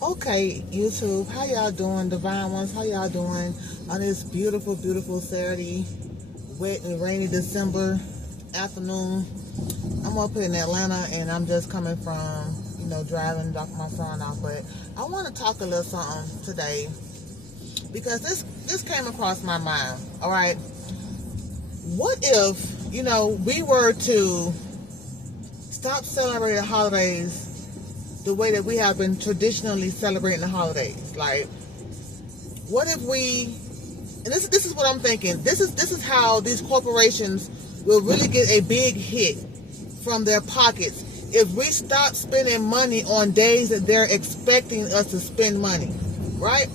Okay, YouTube, how y'all doing? Divine Ones, how y'all doing on this beautiful, beautiful Saturday, wet and rainy December afternoon? I'm up in Atlanta and I'm just coming from, driving, dropping my son off. But I want to talk a little something today because this came across my mind. All right, what if, we were to stop celebrating holidays the way that we have been traditionally celebrating the holidays? Like, what if we, and this is what I'm thinking, this is how these corporations will really get a big hit from their pockets if we stop spending money on days that they're expecting us to spend money, right?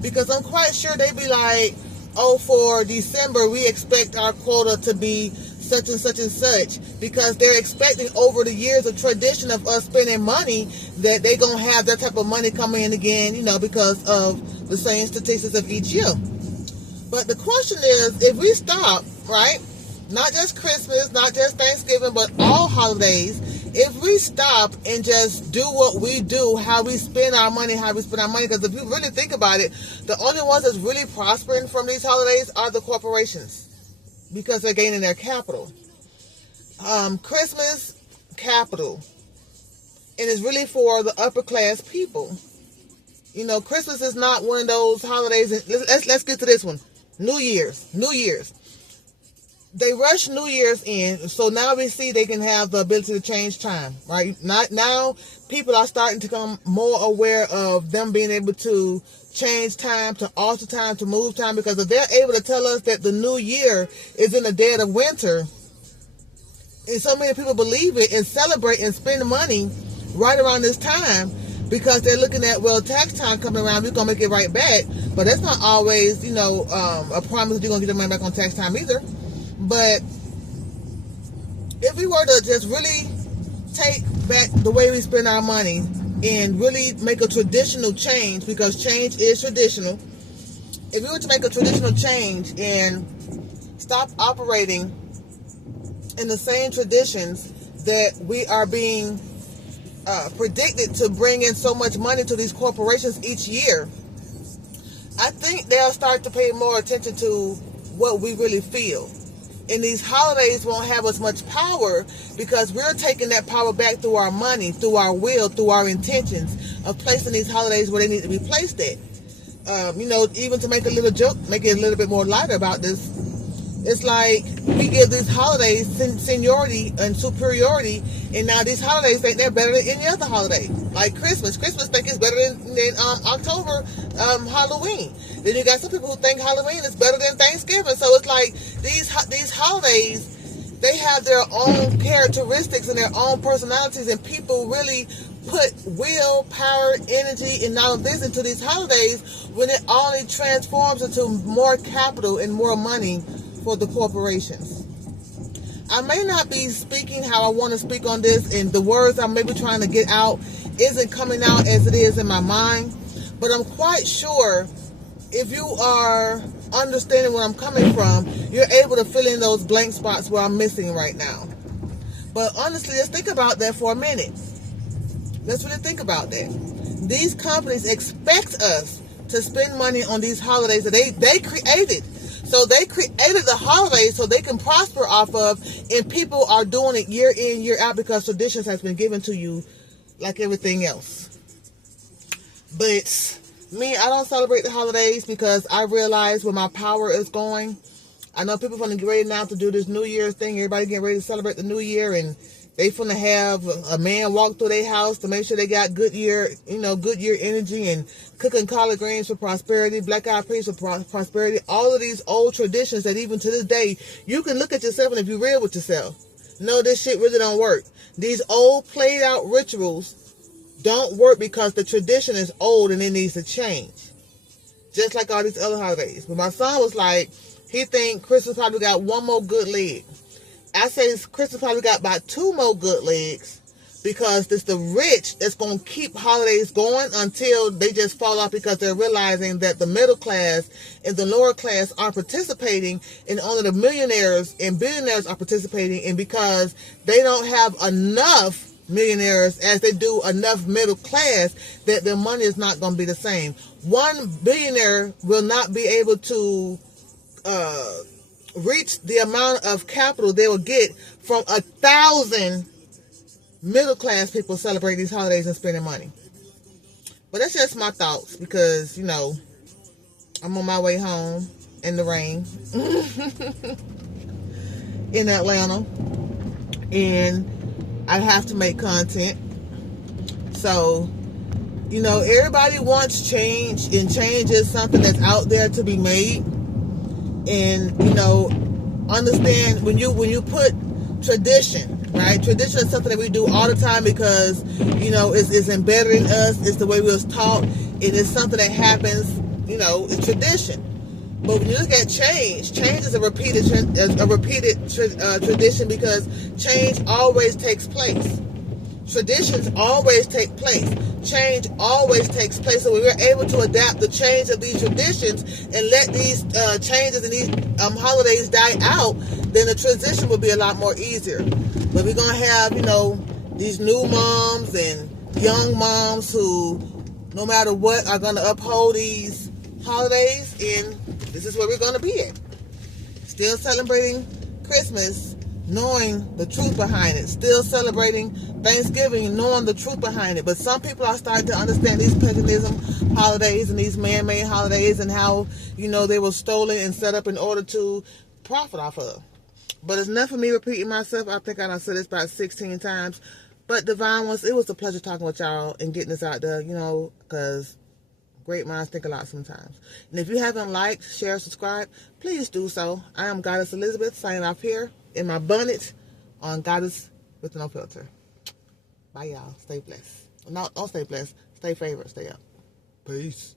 Because I'm quite sure they'd be like, oh, for December we expect our quota to be such and such and such, because they're expecting over the years of tradition of us spending money that they're going to have that type of money coming in again, because of the same statistics of each year. But the question is, if we stop, right, not just Christmas, not just Thanksgiving, but all holidays, if we stop and just do what we do, how we spend our money, because if you really think about it, the only ones that's really prospering from these holidays are the corporations, because they're gaining their capital. Christmas, capital. And it's really for the upper class people. Christmas is not one of those holidays. Let's get to this one. New Year's. They rush New Year's in, so now we see they can have the ability to change time, right? Not now, people are starting to become more aware of them being able to change time, to alter time, to move time, because if they're able to tell us that the new year is in the dead of winter, and so many people believe it and celebrate and spend money right around this time, because they're looking at, well, tax time coming around, we're going to make it right back. But that's not always, a promise that you're going to get the money back on tax time either. But if we were to just really take back the way we spend our money and really make a traditional change, because change is traditional. If we were to make a traditional change and stop operating in the same traditions that we are being predicted to bring in so much money to these corporations each year, I think they'll start to pay more attention to what we really feel. And these holidays won't have as much power, because we're taking that power back through our money, through our will, through our intentions of placing these holidays where they need to be placed at. Even to make a little joke, make it a little bit more lighter about this, it's like we give these holidays seniority and superiority, and now these holidays think they're better than any other holiday. Like Christmas think it's better than October Halloween. Then you got some people who think Halloween is better than Thanksgiving. So it's like these holidays, they have their own characteristics and their own personalities, and people really put will, power, energy, and all of this into these holidays when it only transforms into more capital and more money for the corporations. I may not be speaking how I want to speak on this, and the words I'm maybe trying to get out isn't coming out as it is in my mind, but I'm quite sure if you are understanding where I'm coming from, you're able to fill in those blank spots where I'm missing right now. But honestly, let's think about that for a minute. Let's really think about that. These companies expect us to spend money on these holidays that they created. So they created the holidays so they can prosper off of, and people are doing it year in, year out, because traditions has been given to you like everything else. But me, I don't celebrate the holidays because I realize where my power is going. I know people are going to get ready now to do this New Year's thing. Everybody getting ready to celebrate the New Year, and they finna have a man walk through their house to make sure they got good year energy, and cooking collard greens for prosperity, black eyed peas for prosperity. All of these old traditions that even to this day, you can look at yourself, and if you're real with yourself, no, this shit really don't work. These old played out rituals don't work because the tradition is old and it needs to change. Just like all these other holidays. But my son was like, he think Christmas probably got one more good leg. I say Christmas probably got about 2 more good legs, because it's the rich that's going to keep holidays going until they just fall off, because they're realizing that the middle class and the lower class are participating, and only the millionaires and billionaires are participating, and because they don't have enough millionaires as they do enough middle class that their money is not going to be the same. One billionaire will not be able to reach the amount of capital they will get from 1,000 middle class people celebrating these holidays and spending money. But that's just my thoughts, because, you know, I'm on my way home in the rain in Atlanta, and I have to make content. So, you know, everybody wants change, and change is something that's out there to be made. And, you know, understand when you put tradition, right? Tradition is something that we do all the time because, you know, it's embedded in us. It's the way we was taught. It is something that happens, you know, it's tradition. But when you look at change is a repeated tradition, because change always takes place. Traditions always take place. Change always takes place. So when we're able to adapt the change of these traditions and let these changes and these holidays die out, then the transition will be a lot more easier. But we're going to have, you know, these new moms and young moms who, no matter what, are going to uphold these holidays, and this is where we're going to be at. Still celebrating Christmas, knowing the truth behind it. Still celebrating Thanksgiving, knowing the truth behind it. But some people are starting to understand these paganism holidays and these man-made holidays, and how, you know, they were stolen and set up in order to profit off of. But it's enough for me repeating myself. I think I done said this about 16 times. But Divine Ones, it was a pleasure talking with y'all and getting this out there, you know, because great minds think a lot sometimes. And if you haven't liked, share, subscribe, please do so. I am Goddess Elizabeth, signing off here in my bonnet on Goddess with No Filter. Bye, y'all. Stay blessed. No, don't stay blessed. Stay favored. Stay up. Peace.